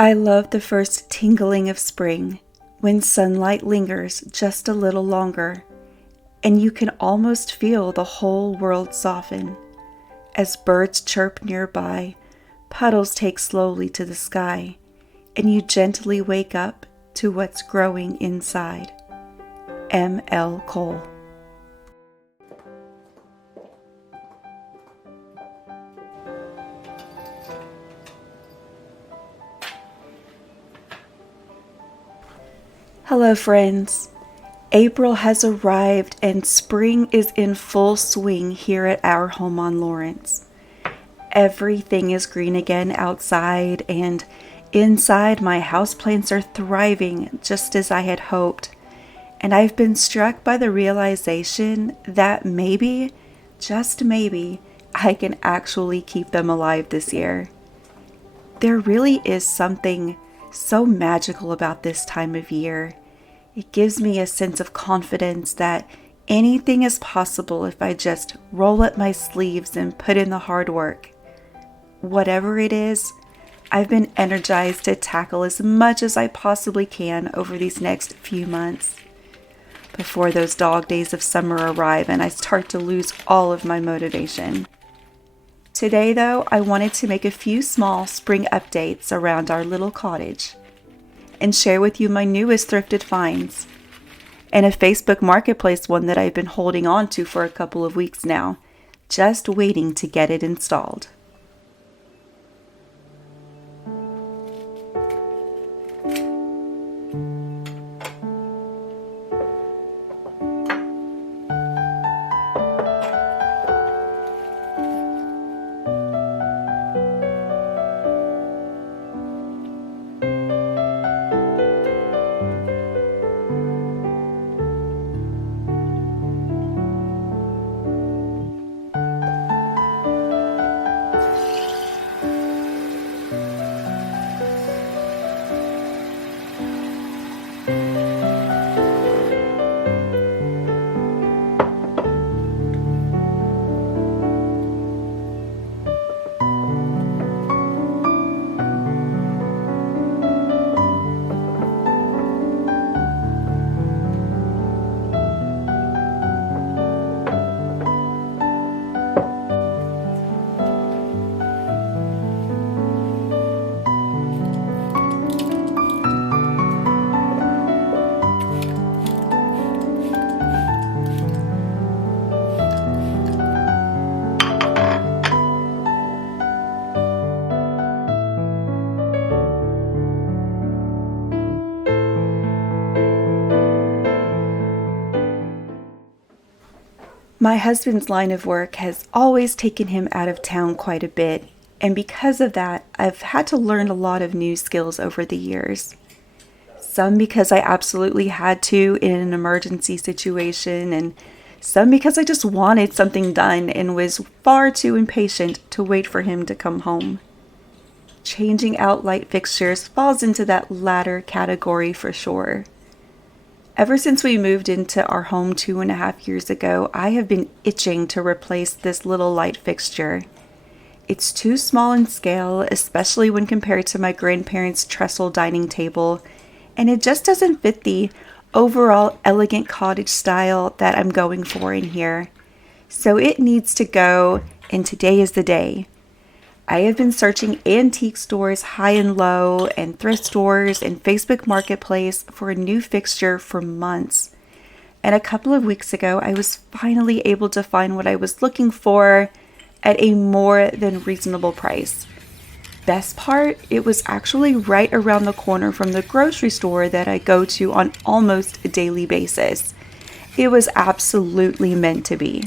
I love the first tingling of spring, when sunlight lingers just a little longer, and you can almost feel the whole world soften. As birds chirp nearby, puddles take slowly to the sky, and you gently wake up to what's growing inside. M. L. Cole. Hello, friends. April has arrived and spring is in full swing here at our home on Lawrence. Everything is green again outside, and inside my houseplants are thriving just as I had hoped. And I've been struck by the realization that maybe, just maybe, I can actually keep them alive this year. There really is something so magical about this time of year. It gives me a sense of confidence that anything is possible if I just roll up my sleeves and put in the hard work. Whatever it is, I've been energized to tackle as much as I possibly can over these next few months, before those dog days of summer arrive and I start to lose all of my motivation. Today, though, I wanted to make a few small spring updates around our little cottage and share with you my newest thrifted finds, and a Facebook Marketplace one that I've been holding on to for a couple of weeks now, just waiting to get it installed. My husband's line of work has always taken him out of town quite a bit, and because of that, I've had to learn a lot of new skills over the years. Some because I absolutely had to in an emergency situation, and some because I just wanted something done and was far too impatient to wait for him to come home. Changing out light fixtures falls into that latter category for sure. Ever since we moved into our home 2.5 years ago, I have been itching to replace this little light fixture. It's too small in scale, especially when compared to my grandparents' trestle dining table, and it just doesn't fit the overall elegant cottage style that I'm going for in here. So it needs to go, and today is the day. I have been searching antique stores high and low and thrift stores and Facebook Marketplace for a new fixture for months. And a couple of weeks ago, I was finally able to find what I was looking for at a more than reasonable price. Best part, it was actually right around the corner from the grocery store that I go to on almost a daily basis. It was absolutely meant to be.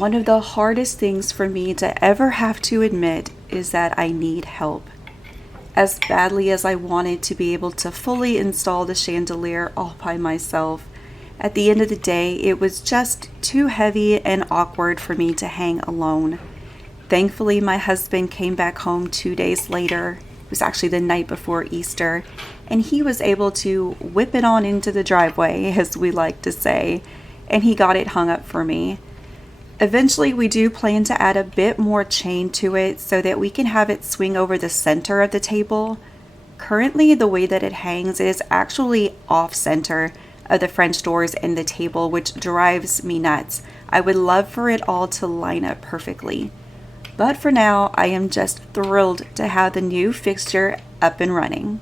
One of the hardest things for me to ever have to admit is that I need help. As badly as I wanted to be able to fully install the chandelier all by myself, at the end of the day, it was just too heavy and awkward for me to hang alone. Thankfully, my husband came back home 2 days later. It was actually the night before Easter, and he was able to whip it on into the driveway, as we like to say, and he got it hung up for me. Eventually, we do plan to add a bit more chain to it so that we can have it swing over the center of the table. Currently, the way that it hangs is actually off center of the French doors and the table, which drives me nuts. I would love for it all to line up perfectly. But for now, I am just thrilled to have the new fixture up and running.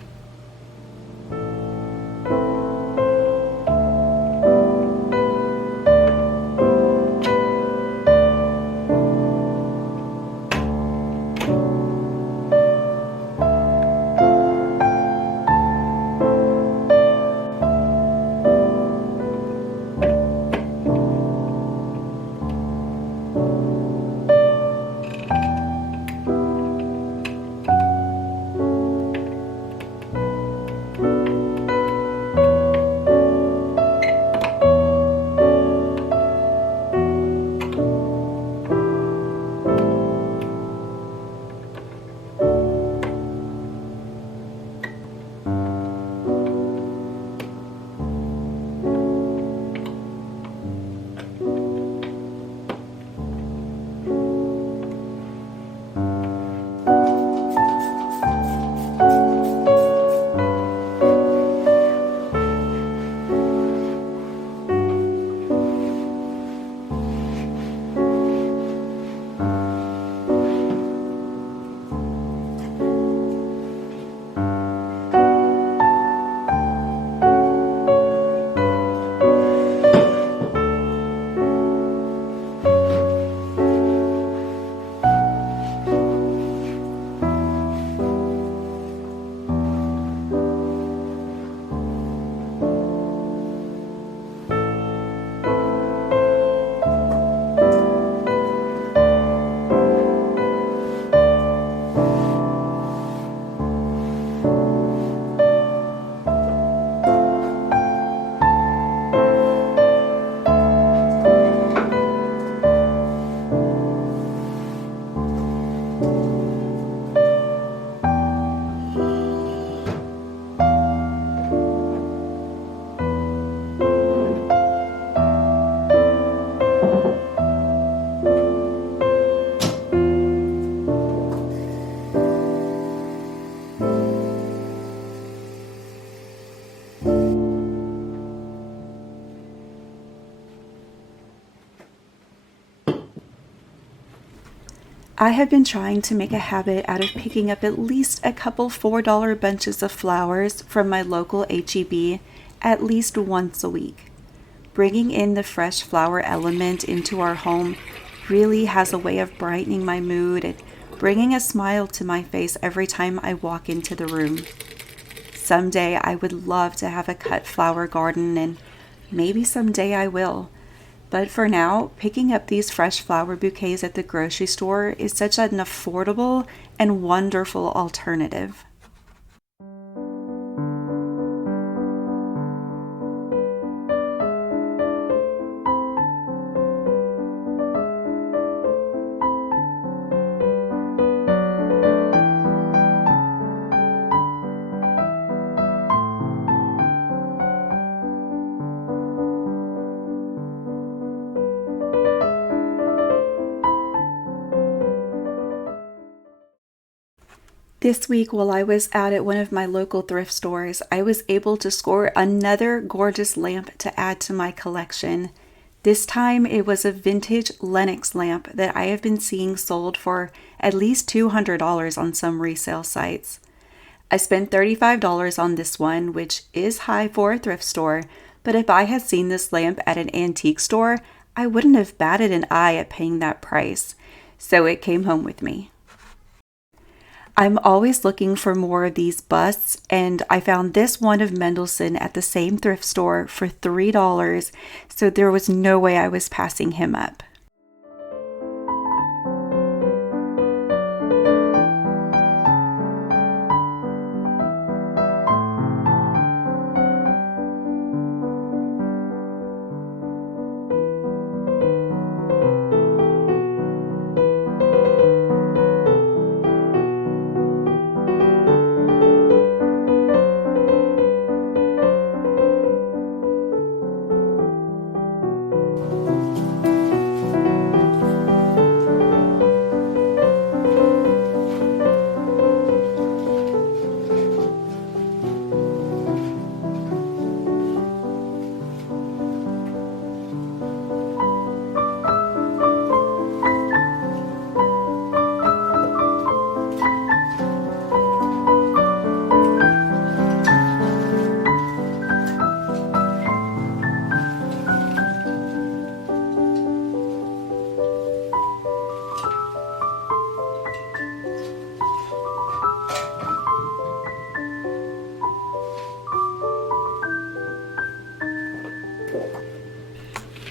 I have been trying to make a habit out of picking up at least a couple $4 bunches of flowers from my local HEB at least once a week. Bringing in the fresh flower element into our home really has a way of brightening my mood and bringing a smile to my face every time I walk into the room. Someday I would love to have a cut flower garden, and maybe someday I will. But for now, picking up these fresh flower bouquets at the grocery store is such an affordable and wonderful alternative. This week, while I was out at one of my local thrift stores, I was able to score another gorgeous lamp to add to my collection. This time, it was a vintage Lenox lamp that I have been seeing sold for at least $200 on some resale sites. I spent $35 on this one, which is high for a thrift store, but if I had seen this lamp at an antique store, I wouldn't have batted an eye at paying that price. So it came home with me. I'm always looking for more of these busts, and I found this one of Mendelssohn at the same thrift store for $3, so there was no way I was passing him up.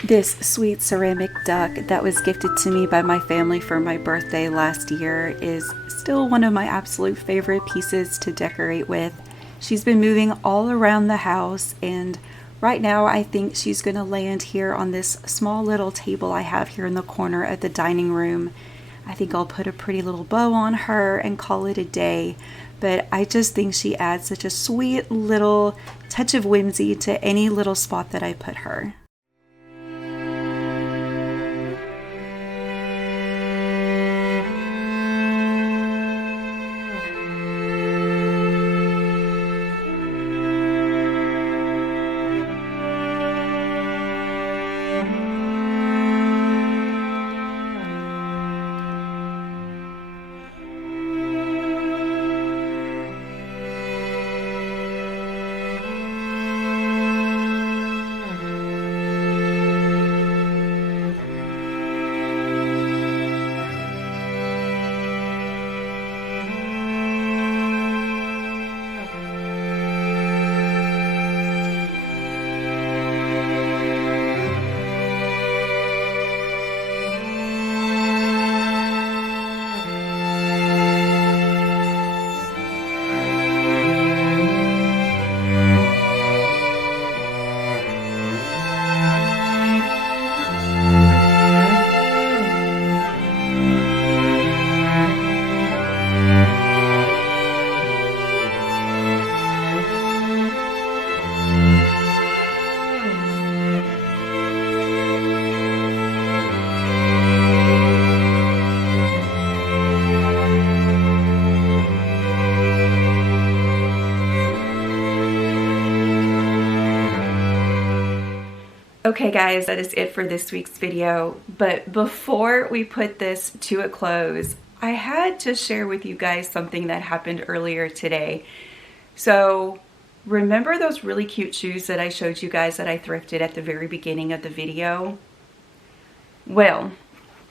This sweet ceramic duck that was gifted to me by my family for my birthday last year is still one of my absolute favorite pieces to decorate with. She's been moving all around the house, and right now I think she's going to land here on this small little table I have here in the corner of the dining room. I think I'll put a pretty little bow on her and call it a day, but I just think she adds such a sweet little touch of whimsy to any little spot that I put her. Okay guys, that is it for this week's video, but before we put this to a close, I had to share with you guys something that happened earlier today. So remember those really cute shoes that I showed you guys that I thrifted at the very beginning of the video? Well,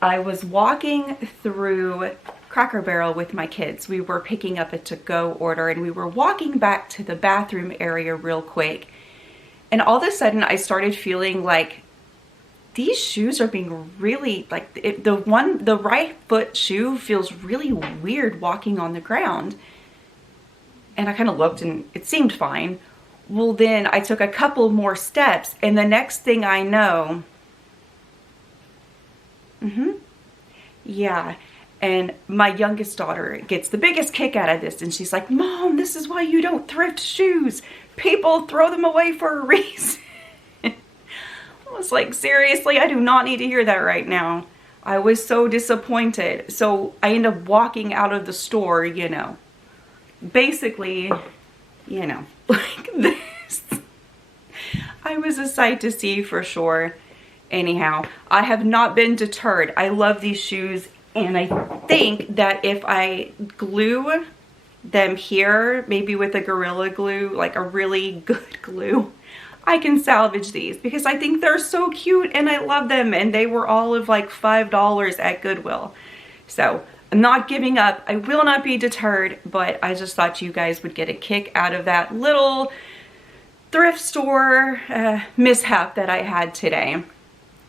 I was walking through Cracker Barrel with my kids. We were picking up a to-go order and we were walking back to the bathroom area real quick. And all of a sudden I started feeling like these shoes are being really, like the right foot shoe feels really weird walking on the ground. And I kind of looked and it seemed fine. Well, then I took a couple more steps and the next thing I know, yeah. And my youngest daughter gets the biggest kick out of this and she's like, Mom, this is why you don't thrift shoes. People throw them away for a reason. I was like, seriously, I do not need to hear that right now. I was so disappointed. So I ended up walking out of the store, you know, basically, you know, like this. I was a sight to see for sure. Anyhow, I have not been deterred. I love these shoes. And I think that if I glue them here, maybe with a Gorilla Glue, like a really good glue, I can salvage these because I think they're so cute and I love them, and they were all of like $5 at Goodwill. So I'm not giving up. I will not be deterred, but I just thought you guys would get a kick out of that little thrift store mishap that I had today.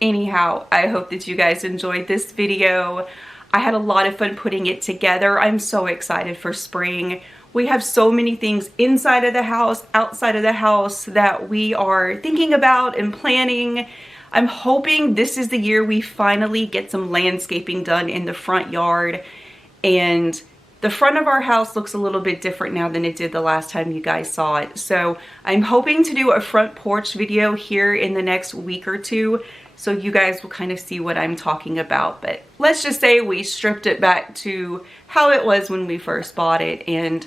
Anyhow, I hope that you guys enjoyed this video. I had a lot of fun putting it together. I'm so excited for spring. We have so many things inside of the house, outside of the house that we are thinking about and planning. I'm hoping this is the year we finally get some landscaping done in the front yard. And the front of our house looks a little bit different now than it did the last time you guys saw it. So I'm hoping to do a front porch video here in the next week or two, so you guys will kind of see what I'm talking about. But let's just say we stripped it back to how it was when we first bought it, and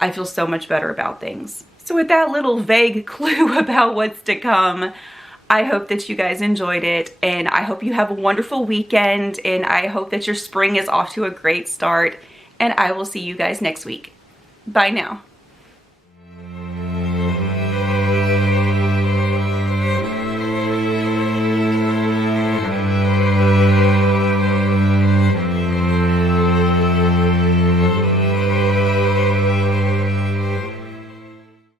I feel so much better about things. So with that little vague clue about what's to come, I hope that you guys enjoyed it, and I hope you have a wonderful weekend, and I hope that your spring is off to a great start, and I will see you guys next week. Bye now.